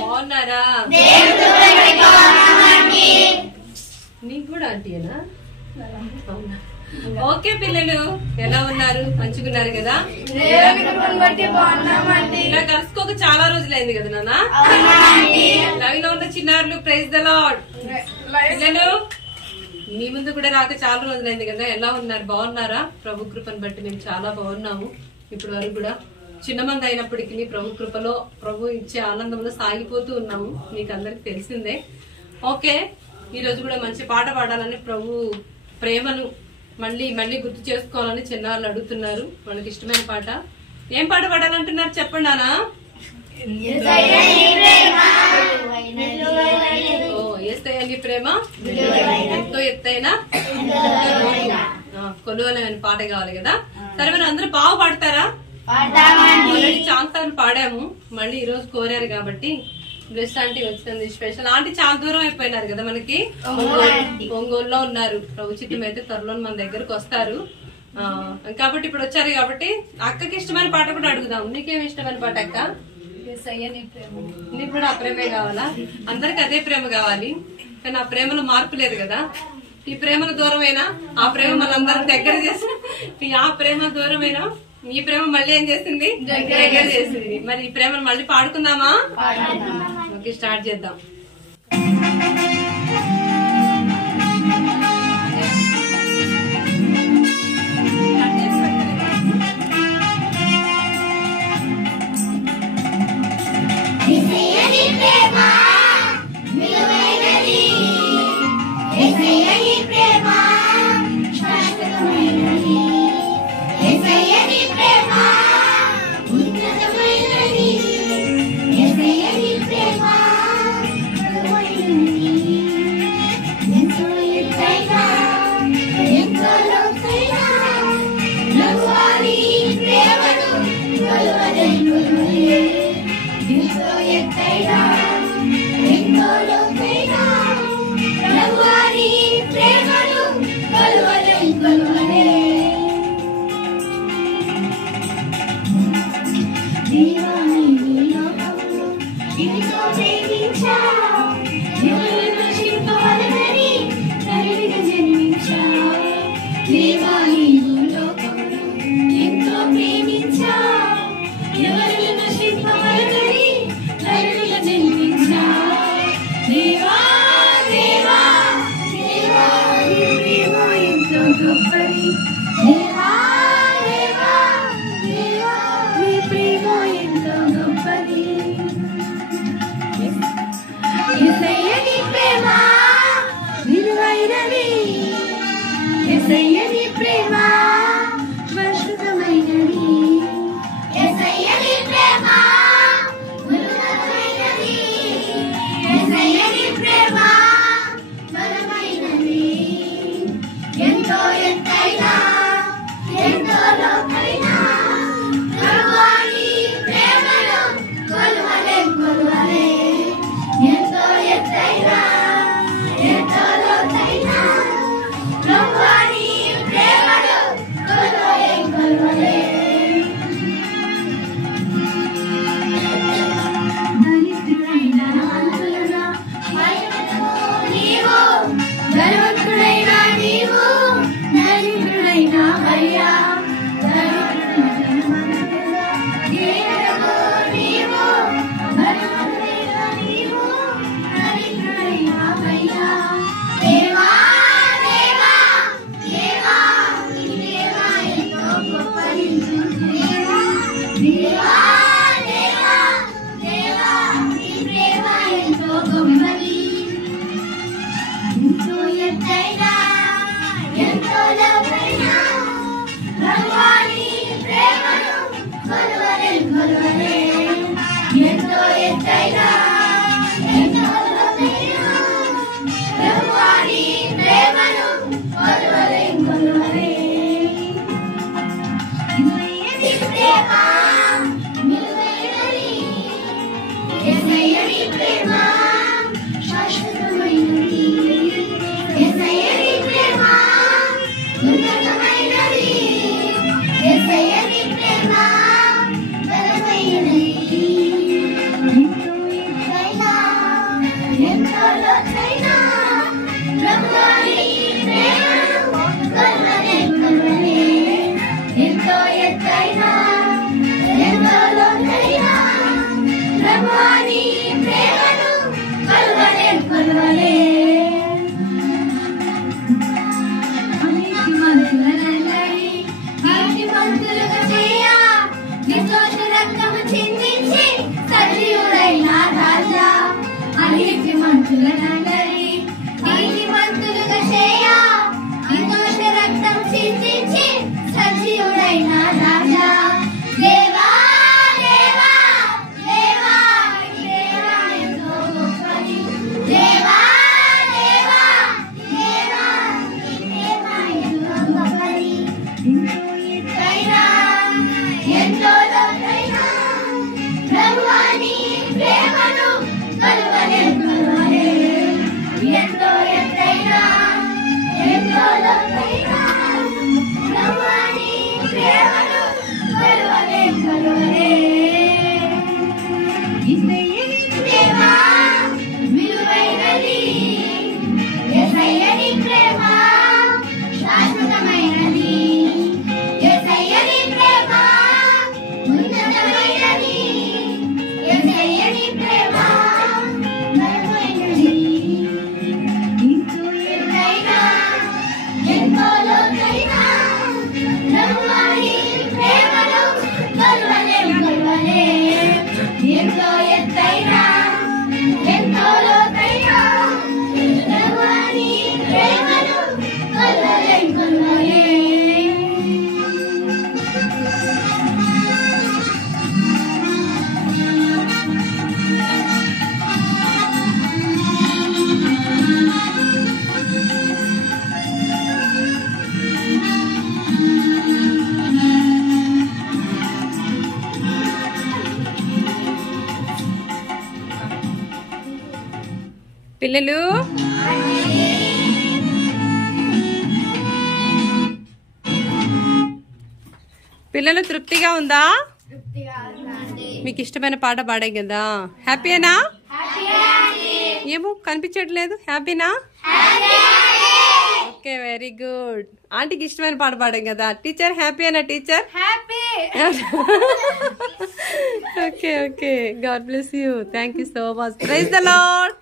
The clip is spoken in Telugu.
బాగున్నారా? నీకు కూడా ఆంటీనా? ఓకే పిల్లలు, ఎలా ఉన్నారు? మంచిగున్నారు కదా? ఇలా కలుసుకోక చాలా రోజులైంది కదా నాన్న. లైవ్లో ఉన్న చిన్నారులు ప్రైజ్ ద లార్డ్. పిల్లలు మీ ముందు కూడా రాక చాలా రోజులైంది కదా, ఎలా ఉన్నారు? బాగున్నారా? ప్రభు కృపను బట్టి మేము చాలా బాగున్నాము. ఇప్పటి వరకు కూడా చిన్న మంది అయినప్పటికీ ప్రభు కృపలో, ప్రభు ఇచ్చే ఆనందంలో సాగిపోతూ ఉన్నాము. మీకు అందరికి తెలిసిందే. ఓకే, ఈ రోజు కూడా మంచి పాట పాడాలని, ప్రభు ప్రేమను మళ్ళీ మళ్ళీ గుర్తు చేసుకోవాలని చిన్నారులు అడుగుతున్నారు. వాళ్ళకి ఇష్టమైన పాట ఏం పాట పాడాలంటున్నారు చెప్పండి నానా. యేసయ్య నీ ప్రేమ ఎంతో ఎత్తైన కొలువలైన పాట కావాలి కదా. సరే, మరి అందరూ బాగా పాడతారా? ఆల్రెడీ చాలా సార్లు పాడాము, మళ్ళీ ఈ రోజు కోరారు కాబట్టి బ్లెస్ ఆంటీ వచ్చింది స్పెషల్. ఆంటీ చాలా దూరం అయిపోయినారు కదా, మనకి ఒంగోలులో ఉన్నారు. ఉచితం అయితే త్వరలో మన దగ్గరకు వస్తారు కాబట్టి ఇప్పుడు వచ్చారు కాబట్టి అక్కకి ఇష్టమైన పాట కూడా అడుగుదాం. నీకేమి ఇష్టమైన పాట అక్క? నీకు కూడా ఆ ప్రేమే కావాలా? అందరికి అదే ప్రేమ కావాలి, కానీ ఆ ప్రేమలో మార్పు లేదు కదా. ఈ ప్రేమను దూరమైనా ఆ ప్రేమ మనందరం దగ్గర చేసి, ఆ ప్రేమ దూరమైనా ఈ ప్రేమ మళ్ళీ ఏం చేసింది? దగ్గర చేసింది. మరి ఈ ప్రేమను మళ్ళీ పాడుకుందామా? ఓకే, స్టార్ట్ చేద్దాం. యేసయ్య నీ ప్రేమ బలమైనది. పిల్లలు పిల్లలు తృప్తిగా ఉందా? మీకు ఇష్టమైన పాట పాడే కదా, హ్యాపీనా? ఏమో కనిపించట్లేదు, హ్యాపీనా? Okay, very good. ఆంటీకి ఇష్టమైన పాట పాడాం కదా. టీచర్ హ్యాపీనా? Teacher okay okay, God bless you. Thank you so much. Praise the lord.